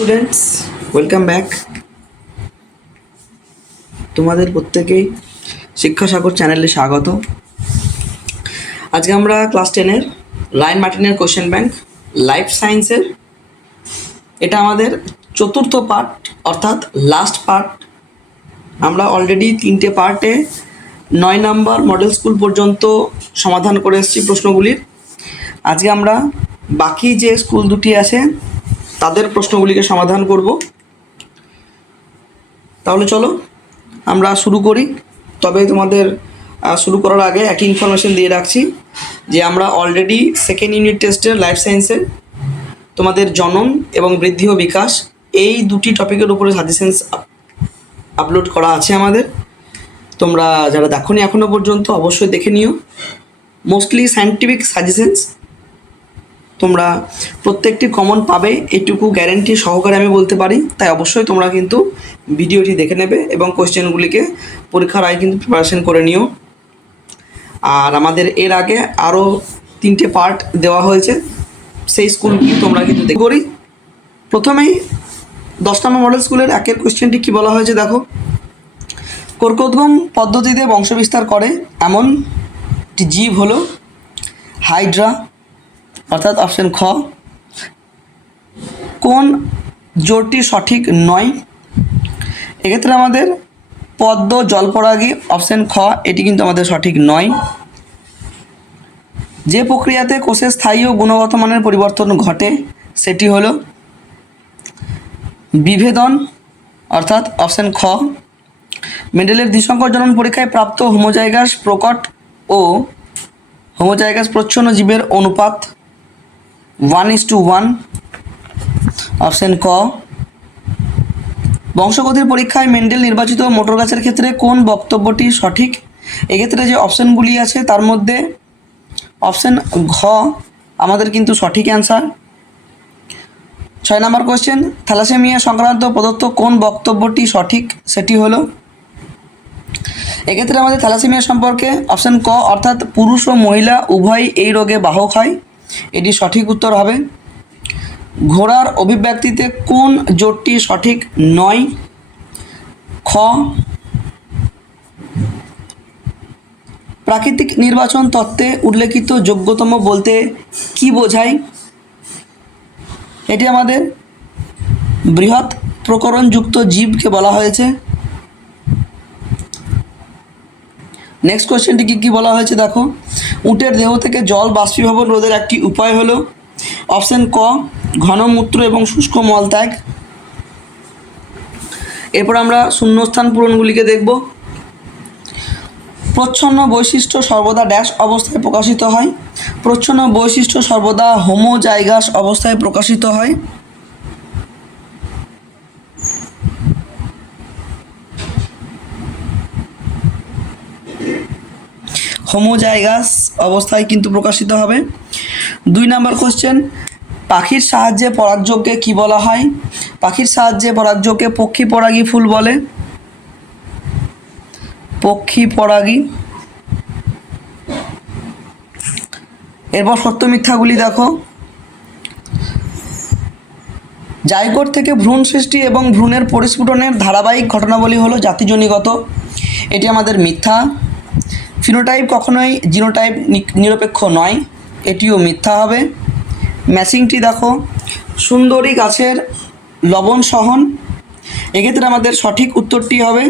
Students welcome back তোমাদের প্রত্যেকেই শিক্ষা সাগর চ্যানেলে স্বাগত। আজকে আমরা ক্লাস টেনের লাইন মার্টিনের কোশ্চেন ব্যাংক লাইফ সায়েন্সের এটা আমাদের চতুর্থ পার্ট অর্থাৎ লাস্ট পার্ট আমরা অলরেডি তিনটে পার্টে নয় নাম্বার মডেল স্কুল পর্যন্ত সমাধান করে এসেছি প্রশ্নগুলির। আজকে আমরা বাকি যে স্কুল দুটি আছে তাদের প্রশ্নগুলিকে সমাধান করব। তাহলে চলো, আমরা শুরু করি। তবে তোমাদের শুরু করার আগে একই ইনফরমেশন দিয়ে রাখছি যে আমরা অলরেডি সেকেন্ড ইউনিট টেস্টের লাইফ সায়েন্সের তোমাদের জনন এবং বৃদ্ধি ও বিকাশ এই দুটি টপিকের উপরে সাজেশনস আপলোড করা আছে আমাদের। তোমরা যারা দেখোনি এখনও পর্যন্ত অবশ্যই দেখে নিও। মোস্টলি সায়েন্টিফিক সাজেশনস তোমরা প্রত্যেকটি কমন পাবে, এটুকু গ্যারেন্টি সহকারে আমি বলতে পারি। তাই অবশ্যই তোমরা কিন্তু ভিডিওটি দেখে নেবে এবং কোয়েশ্চেনগুলিকে পরীক্ষার আগে কিন্তু প্রিপারেশন করে নিও। আর আমাদের এর আগে আরও তিনটে পার্ট দেওয়া হয়েছে। সেই স্কুলগুলি তোমরা কিন্তু দেখে। করি। প্রথমেই দশ নম্বর মডেল স্কুলের একের কোয়েশ্চেনটি কী বলা হয়েছে দেখো। কর্কোদ্গম পদ্ধতিতে বংশবিস্তার করে এমন জীব হলো হাইড্রা। অর্থাৎ অপশন খ, কোন জোরটি সঠিক নয়? এক্ষেত্রে আমাদের পদ্ম জলপরাগী অপশন খ, এটি কিন্তু আমাদের সঠিক নয়। যে প্রক্রিয়াতে কোষের স্থায়ী ও গুণগত মানের পরিবর্তন ঘটে, সেটি হলো বিভেদন, অর্থাৎ অপশন খ মেডেলের দ্বিসংকর জনন পরীক্ষায় প্রাপ্ত হোমোজাইগাস প্রকট ও হোমোজাইগাস প্রচ্ছন্ন জীবের অনুপাত। One is two one option ক. বংশগতির পরীক্ষায় মেন্ডেল নির্বাচিত মোটর গাছের ক্ষেত্রে কোন বক্তব্যটি সঠিক? এক্ষেত্রে যে অপশনগুলি আছে, তার মধ্যে অপশন ঘ। আমাদের কিন্তু সঠিক অ্যান্সার ছয় নম্বর কোশ্চেন থ্যালাসেমিয়া সংক্রান্ত প্রদত্ত কোন বক্তব্যটি সঠিক? সেটি হলো, এক্ষেত্রে আমাদের থ্যালাসেমিয়া সম্পর্কে অপশন ক, অর্থাৎ পুরুষ ও মহিলা উভয় এই রোগে বাহক হয়। এটি সঠিক উত্তর হবে। ঘোড়ার অভিব্যক্তিতে কোন জোটটি সঠিক নয়? খ, প্রাকৃতিক নির্বাচন তত্ত্বে উল্লেখিত যোগ্যতম বলতে কি বোঝায়? এটি আমাদের বৃহৎ প্রকরণযুক্ত জীবকে বলা হয়েছে। নেক্সট কোশ্চেনটি কী কী বলা হয়েছে দেখো। উটের দেহ থেকে জল বাষ্পীভবন রোধের একটি উপায় হলো অপশান ক ঘনমূত্র এবং শুষ্ক মলত্যাগ এরপর আমরা শূন্যস্থান পূরণগুলিকে দেখব। প্রচ্ছন্ন বৈশিষ্ট্য সর্বদা ড্যাশ অবস্থায় প্রকাশিত হয়। প্রচ্ছন্ন বৈশিষ্ট্য সর্বদা হোমোজাইগাস অবস্থায় প্রকাশিত হয়। হোমোজাইগাস অবস্থায় কিন্তু প্রকাশিত হবে। দুই নাম্বার কোশ্চেন পাখির সাহায্যে পরাগযোগকে কি বলা হয়? পাখির সাহায্যে পরাগযোগকে পক্ষী পরাগী ফুল বলে। পক্ষী পরাগী। এরপর সত্য মিথ্যাগুলি দেখো। জাইগোট থেকে ভ্রূণ সৃষ্টি এবং ভ্রূণের পরিস্ফুটনের ধারাবাহিক ঘটনাবলী হলো জাতিজনিগত। এটি আমাদের মিথ্যা। ফিনোটাইপ কখনোই জিনোটাইপ নিরপেক্ষ নয়। এটিও মিথ্যা হবে। ম্যাচিংটি দেখো। সুন্দরী গাছের লবণ সহন। এক্ষেত্রে আমাদের সঠিক উত্তরটি হবে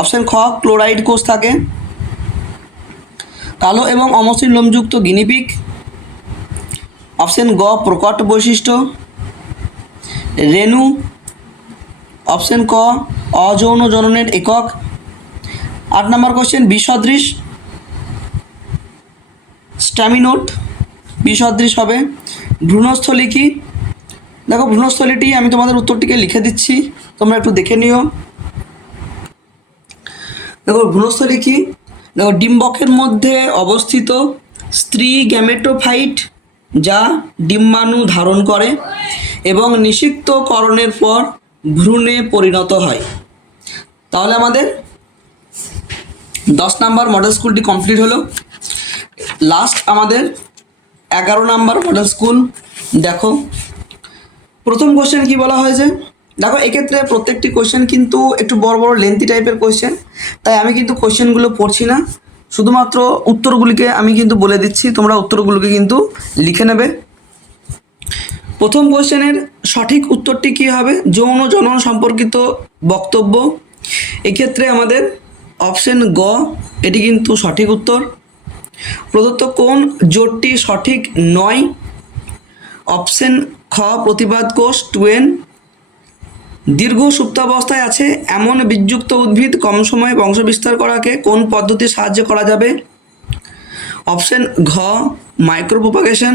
অপশন খ, ক্লোরাইড কোষ থাকে। কালো এবং অমসৃণ লোমযুক্ত গিনিপিক অপশন গ, প্রকট বৈশিষ্ট্য। রেণু। অপশন ক, অযৌন জননের একক। আট নম্বর কোশ্চেন বিসদৃশ স্ট্যামিনোট বিসদৃশ হবে। ভ্রূণস্থলী কি? দেখো, ভ্রূণস্থলীটি আমি তোমাদের উত্তরটিকে লিখে দিচ্ছি, তোমরা একটু দেখে নিও। দেখো, ভ্রূণস্থলী কি? দেখো, ডিম্বকের মধ্যে অবস্থিত স্ত্রী গ্যামেটোফাইট যা ডিম্বাণু ধারণ করে এবং নিষিক্তকরণের পর ভ্রূণে পরিণত হয়। তাহলে আমাদের দশ নাম্বার মডেল স্কুলটি কমপ্লিট হলো। লাস্ট আমাদের এগারো নাম্বার মডেল স্কুল দেখো। প্রথম কোশ্চেন কি বলা হয়েছে দেখো, এক্ষেত্রে প্রত্যেকটি কোশ্চেন কিন্তু একটু বড় বড় লেন্থি টাইপের কোশ্চেন তাই আমি কিন্তু কোশ্চেনগুলো পড়ছি না। শুধুমাত্র উত্তরগুলিকে আমি কিন্তু বলে দিচ্ছি, তোমরা উত্তরগুলোকে কিন্তু লিখে নেবে। প্রথম কোশ্চেনের সঠিক উত্তরটি কী হবে? যৌন জনন সম্পর্কিত বক্তব্য। এক্ষেত্রে আমাদের অপশন গ, এটি কিন্তু সঠিক উত্তর। প্রদত্ত কোন জোটটি সঠিক নয়? অপশন খ, প্রতিবাদ কোষ টুয়েন। দীর্ঘ সুপ্তাবস্থায় আছে এমন বিযুক্ত উদ্ভিদ কম সময়ে বংশবিস্তার করাকে কোন পদ্ধতির সাহায্যে করা যাবে? অপশন ঘ, মাইক্রোপ্রোপাগেশন।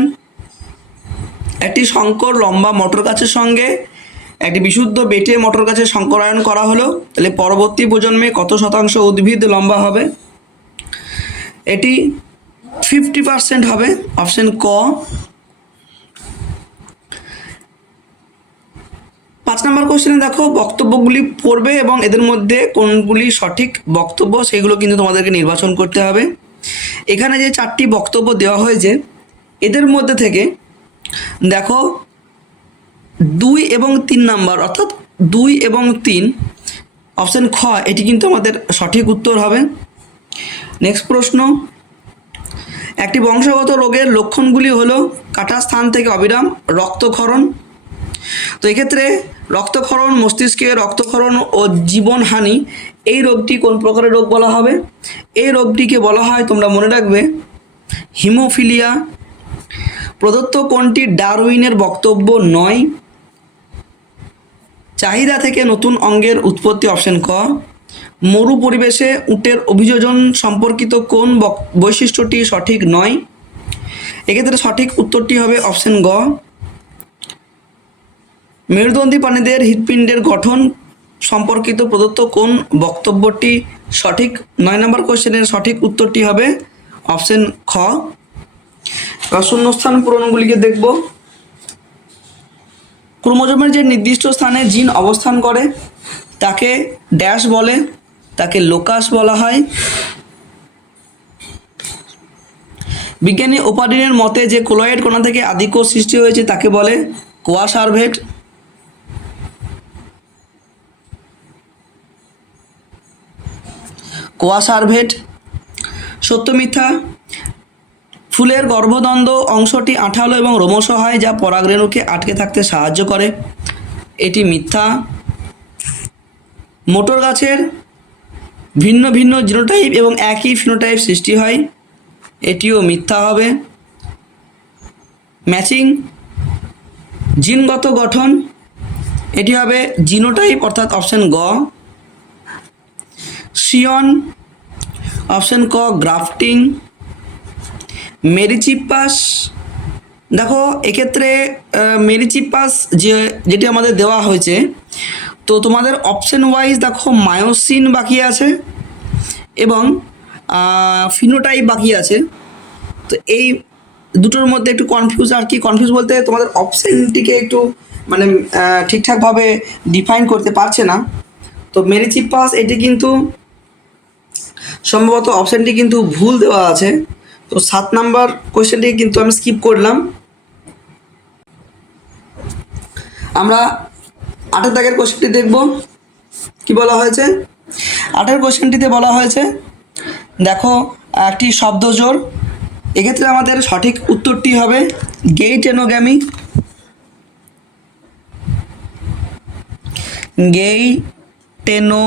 একটি শঙ্কর লম্বা মটর গাছের সঙ্গে একটি বিশুদ্ধ বেটে মটর গাছের সংকরায়ন করা হলো। তাহলে পরবর্তী প্রজন্মে কত শতাংশ উদ্ভিদ লম্বা হবে? এটি ফিফটি পার্সেন্ট হবে অপশন ক। পাঁচ নম্বর কোশ্চেনে দেখো, বক্তব্যগুলি পড়বে এবং এদের মধ্যে কোনগুলি সঠিক বক্তব্য সেগুলো কিন্তু তোমাদেরকে নির্বাচন করতে হবে। এখানে যে চারটি বক্তব্য দেওয়া হয়েছে, এদের মধ্যে থেকে দেখো দুই এবং তিন নাম্বার, অর্থাৎ দুই এবং তিন, অপশান খ, এটি কিন্তু আমাদের সঠিক উত্তর হবে। নেক্সট প্রশ্ন, একটি বংশগত রোগের লক্ষণগুলি হলো কাটা স্থান থেকে অবিরাম রক্তক্ষরণ। তো এক্ষেত্রে রক্তক্ষরণ, মস্তিষ্কে রক্তক্ষরণ ও জীবনহানি, এই রোগটি কোন প্রকারের রোগ বলা হবে? এই রোগটিকে বলা হয়, তোমরা মনে রাখবে, হিমোফিলিয়া। প্রদত্ত কোনটি ডারউইনের বক্তব্য নয় চাহিদা থেকে নতুন অঙ্গের উৎপত্তি অপশন ক। মরু পরিবেশে উটের অভিযোজন সম্পর্কিত কোন বৈশিষ্ট্যটি সঠিক নয়? এক্ষেত্রে সঠিক উত্তরটি হবে অপশন গ। মেরুদণ্ডী প্রাণীদের হৃৎপিণ্ডের গঠন সম্পর্কিত প্রদত্ত কোন বক্তব্যটি সঠিক? নয় নম্বর কোশ্চেনের সঠিক উত্তরটি হবে অপশন খ। শূন্যস্থান পূরণগুলিকে দেখব। ক্রোমোজোমের যে নির্দিষ্ট স্থানে জিন অবস্থান করে, তাকে ড্যাশ বলে, তাকে লোকাস বলা হয়। বিজ্ঞানী ওপাডিনের মতে যে কোলয়েড কণা থেকে আদিকোষ সৃষ্টি হয়েছে, তাকে বলে কোয়াসার্ভেট। কোয়াসার্ভেট সত্য মিথ্যা। ফুলের গর্ভদণ্ড অংশটি আঠালো এবং রোমশ হয়, যা পরাগরেণুকে আটকে থাকতে সাহায্য করে। এটি মিথ্যা। মোটর গাছের ভিন্ন ভিন্ন জিনোটাইপ এবং একই ফিনোটাইপ সৃষ্টি হয়। এটিও মিথ্যা হবে। ম্যাচিং জিনগত গঠন। এটি হবে জিনোটাইপ, অর্থাৎ অপশন গ। সিয়ন, অপশন ক, গ্রাফটিং। মেরিচিপাস দেখো, এক্ষেত্রে মেরিচিপাস যে, যেটি আমাদের দেওয়া হয়েছে, তো তোমাদের অপশন ওয়াইজ দেখো, মায়োসিন বাকি আছে এবং ফিনোটাইপ বাকি আছে। তো এই দুটোর মধ্যে একটু কনফিউজ আর কি কনফিউজ বলতে তোমাদের অপশনটিকে একটু মানে ঠিকঠাকভাবে ডিফাইন করতে পারছে না। তো মেরিচিপাস এটি কিন্তু সম্ভবত অপশানটি কিন্তু ভুল দেওয়া আছে। তো সাত নাম্বার কোয়েশ্চেনটি কিন্তু আমি স্কিপ করলাম। আমরা আটের দাগের কোয়েশ্চেনটি দেখব। কি বলা হয়েছে? আটের কোয়েশ্চেনটিতে বলা হয়েছে, দেখো, একটি শব্দ জোর। এক্ষেত্রে আমাদের সঠিক উত্তরটি হবে গেইট এনোগ্যামি গেই টেনো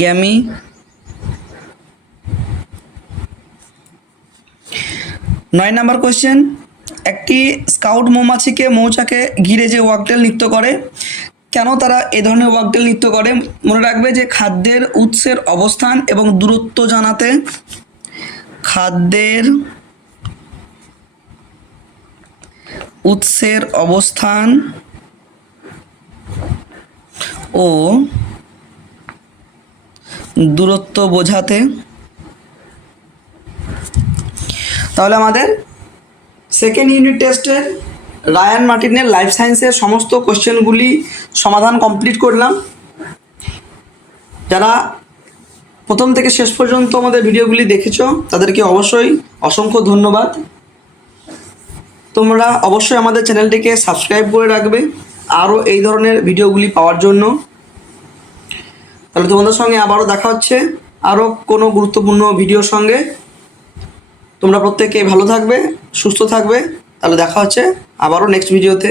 গ্যামি নয় নাম্বার কোয়েশ্চেন একটি স্কাউট মৌমাছিকে মৌচাকে ঘিরে যে ওয়াকটেল নৃত্য করে, কেন তারা এ ধরনের ওয়াকটেল নৃত্য করে? মনে রাখবে যে খাদ্যের উৎসের অবস্থান এবং দূরত্ব জানাতে খাদ্যের উৎসের অবস্থান ও দূরত্ব বোঝাতে তাহলে আমাদের সেকেন্ড ইউনিট টেস্টের রায়ান মার্টিনের লাইফ সায়েন্সের সমস্ত কোশ্চেনগুলি সমাধান কমপ্লিট করলাম। যারা প্রথম থেকে শেষ পর্যন্ত আমাদের ভিডিওগুলি দেখেছ, তাদেরকে অবশ্যই অসংখ্য ধন্যবাদ। তোমরা অবশ্যই আমাদের চ্যানেলটিকে সাবস্ক্রাইব করে রাখবে আরও এই ধরনের ভিডিওগুলি পাওয়ার জন্য। তাহলে তোমাদের সঙ্গে আবারও দেখা হচ্ছে আরও কোনো গুরুত্বপূর্ণ ভিডিওর সঙ্গে। তোমরা প্রত্যেকে ভালো থাকবে সুস্থ থাকবে। তাহলে দেখা হচ্ছে আবারও নেক্সট ভিডিওতে